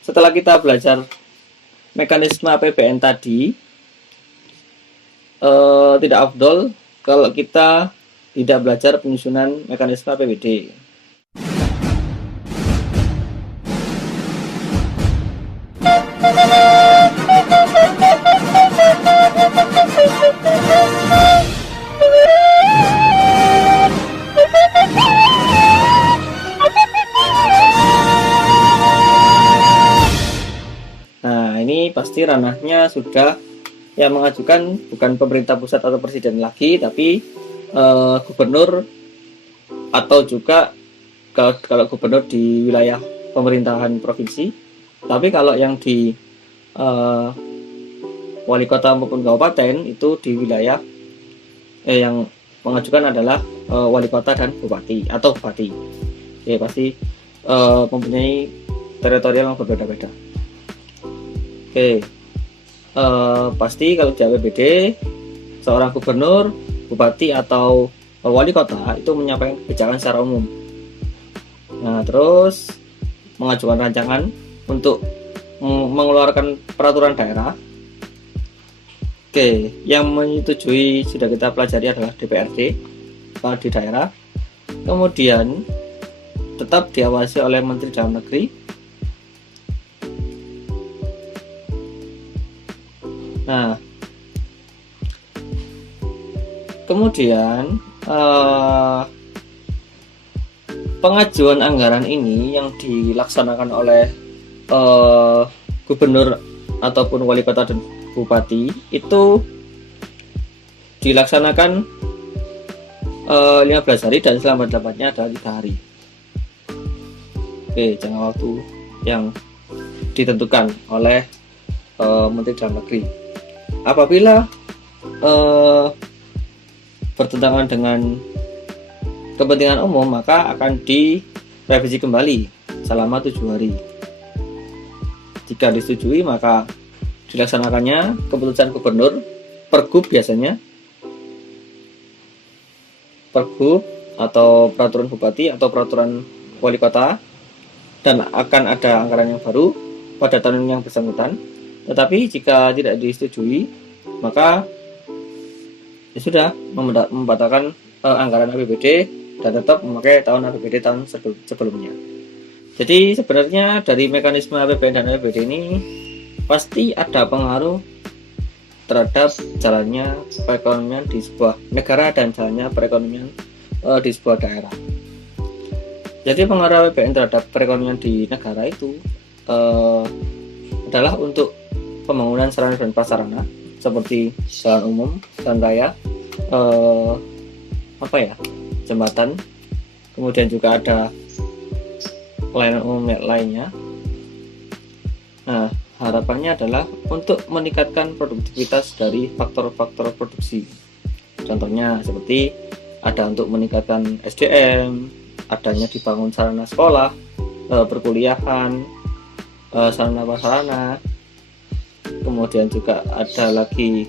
setelah kita belajar mekanisme APBN tadi, tidak afdol kalau kita tidak belajar penyusunan mekanisme APBD. Nah, ini pasti ranahnya sudah yang mengajukan bukan pemerintah pusat atau presiden lagi, tapi gubernur, atau juga kalau gubernur di wilayah pemerintahan provinsi. Tapi kalau yang di wali kota maupun kabupaten itu di wilayah yang mengajukan adalah wali kota dan bupati atau bupati. Oke, pasti mempunyai teritorial yang berbeda-beda. Oke, pasti kalau di APBD seorang gubernur, bupati atau wali kota itu menyampaikan kebijakan secara umum. Nah, terus mengajukan rancangan untuk mengeluarkan peraturan daerah. Oke, yang menyetujui sudah kita pelajari adalah DPRD di daerah. Kemudian tetap diawasi oleh Menteri Dalam Negeri. Nah, kemudian pengajuan anggaran ini yang dilaksanakan oleh gubernur ataupun wali kota dan bupati itu dilaksanakan 15 hari dan selambat-lambatnya adalah 3 hari. Oke, jangka waktu yang ditentukan oleh Menteri Dalam Negeri. Apabila bertentangan dengan kepentingan umum, maka akan direvisi kembali selama 7 hari. Jika disetujui, maka dilaksanakannya keputusan gubernur, pergub biasanya, pergub atau peraturan bupati atau peraturan wali kota, dan akan ada anggaran yang baru pada tahun yang bersangkutan. Tetapi jika tidak disetujui, maka ya sudah membatalkan anggaran APBD dan tetap memakai tahun APBD tahun sebelumnya. Jadi sebenarnya dari mekanisme APBN dan APBD ini pasti ada pengaruh terhadap jalannya perekonomian di sebuah negara dan jalannya perekonomian di sebuah daerah. Jadi pengaruh APBN terhadap perekonomian di negara itu adalah untuk pembangunan sarana dan prasarana seperti jalan umum, jalan raya, jembatan, kemudian juga ada pelayanan umum lainnya. Nah, harapannya adalah untuk meningkatkan produktivitas dari faktor-faktor produksi. Contohnya seperti ada untuk meningkatkan SDM, adanya dibangun sarana sekolah, perkuliahan, sarana prasarana. Kemudian juga ada lagi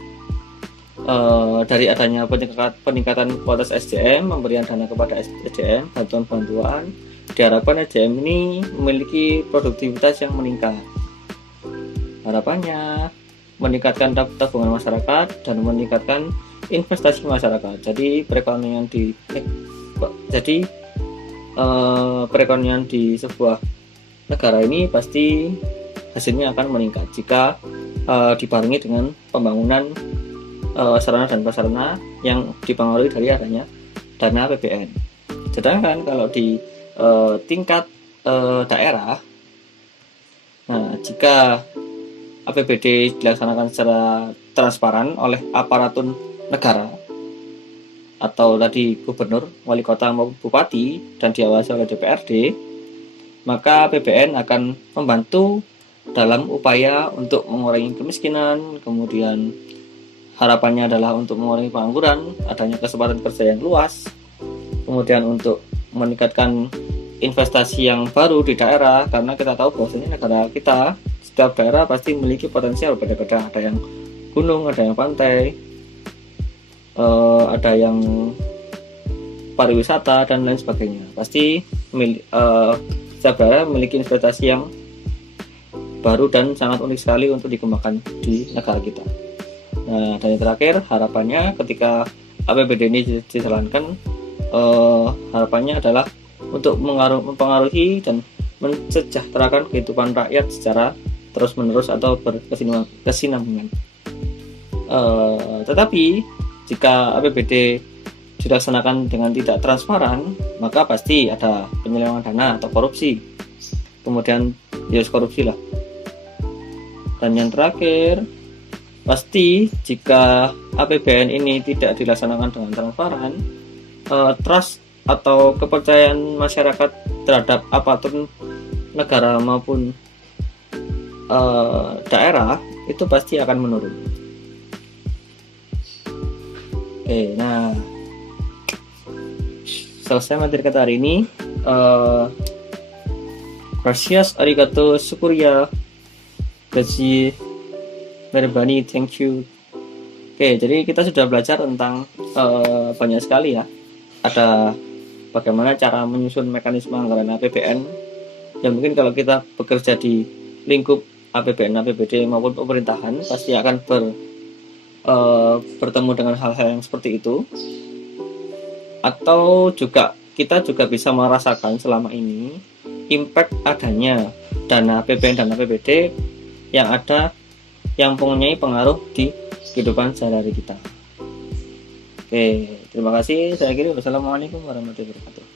dari adanya peningkatan kualitas SDM, pemberian dana kepada SDM, bantuan-bantuan. Diharapkan SDM ini memiliki produktivitas yang meningkat. Harapannya meningkatkan tabungan masyarakat dan meningkatkan investasi masyarakat. Jadi perekonomian perekonomian di sebuah negara ini pasti hasilnya akan meningkat jika dibarengi dengan pembangunan sarana dan prasarana yang dipengaruhi dari adanya dana APBN. Sedangkan kalau di tingkat daerah, nah jika APBD dilaksanakan secara transparan oleh aparatur negara atau tadi gubernur, wali kota maupun bupati dan diawasi oleh DPRD, maka APBN akan membantu dalam upaya untuk mengurangi kemiskinan. Kemudian harapannya adalah untuk mengurangi pengangguran, adanya kesempatan kerja yang luas, kemudian untuk meningkatkan investasi yang baru di daerah, karena kita tahu bahwasanya negara kita, setiap daerah pasti memiliki potensial berbeda-beda. Ada yang gunung, ada yang pantai, ada yang pariwisata dan lain sebagainya. Pasti setiap daerah memiliki investasi yang baru dan sangat unik sekali untuk dikembangkan di negara kita. Nah, dan yang terakhir, harapannya ketika APBD ini dijalankan, harapannya adalah untuk mempengaruhi dan mensejahterakan kehidupan rakyat secara terus-menerus atau berkesinambungan. Tetapi jika APBD dilaksanakan dengan tidak transparan, maka pasti ada penyelewengan dana atau korupsi. Kemudian korupsi lah. Dan yang terakhir, pasti jika APBN ini tidak dilaksanakan dengan transparan, trust atau kepercayaan masyarakat terhadap apapun negara maupun daerah itu pasti akan menurun. Oke, nah selesai materi kita hari ini. Gracias, arigato, syukuria, gaji, merbani, thank you. Oke, jadi kita sudah belajar tentang banyak sekali ya. Ada bagaimana cara menyusun mekanisme anggaran APBN. Dan mungkin kalau kita bekerja di lingkup APBN, APBD maupun pemerintahan, pasti akan bertemu dengan hal-hal yang seperti itu. Atau juga kita juga bisa merasakan selama ini impact adanya dana APBN dan APBD yang mempunyai pengaruh di kehidupan sehari-hari kita. Oke, terima kasih. Saya kira wassalamualaikum warahmatullahi wabarakatuh.